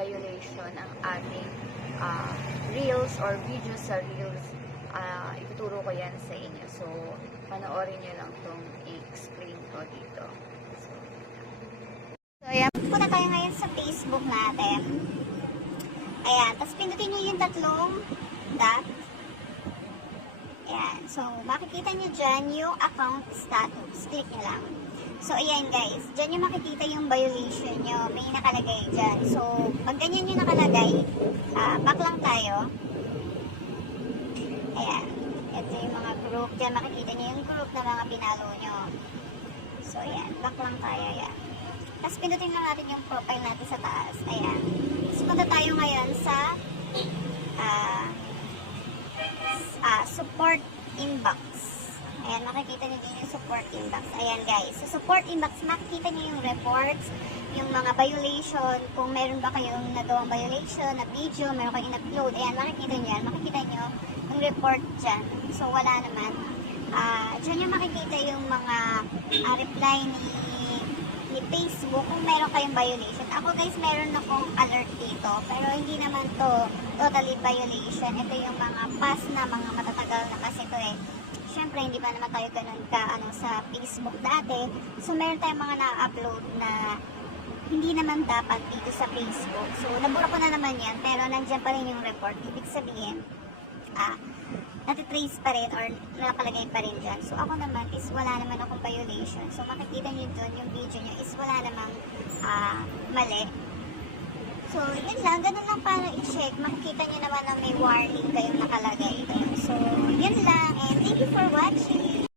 violation ang ating reels or videos sa reels. Ituturo ko yan sa inyo. So, panoorin nyo lang itong i-explain ko dito. So, ayan. Punta tayo ngayon sa Facebook natin. Ayan. Tapos pindutin nyo yung tatlong dot. Ayan. So, makikita nyo dyan yung account status. Click nyo lang. So, ayan guys. Dyan yung makikita yung violation nyo. May nakalagay dyan. So, pag ganyan yung nakalagay, back lang tayo. Ayan. Ito yung mga group. Dyan makikita nyo yung group na mga pinalo nyo. So, ayan. Back lang tayo. Ayan. Tapos pindutin lang natin yung profile natin sa taas. Ayan. So, punta tayo ngayon sa support inbox. Ayan, makikita nyo din yung support inbox. Ayan guys. Sa support inbox, makikita nyo yung reports, yung mga violation, kung meron ba kayong nagawang violation na video, meron kayong in-upload. Ayan, makikita nyo yan. Makikita nyo yung report dyan. So, wala naman. Dyan yung makikita yung mga reply ni Facebook kung meron kayong violation. Ako guys, meron akong alert dito. Pero hindi naman to totally violation. Ito yung mga past na mga matatagal na kasi ito eh. Siyempre, hindi pa naman tayo ganun sa Facebook dati. So, meron tayong mga na-upload na hindi naman dapat dito sa Facebook. So, nabura ko na naman yan. Pero nandiyan pa rin yung report. Ibig sabihin, natitrace pa rin or nakalagay pa rin dyan. So, ako naman is wala naman akong violation. So, makikita nyo dun yung video nyo is wala namang mali. So, yun lang. Ganun lang para i-check. Makikita nyo naman na may warning kayong nakalagay. So, yun lang. And thank you for watching.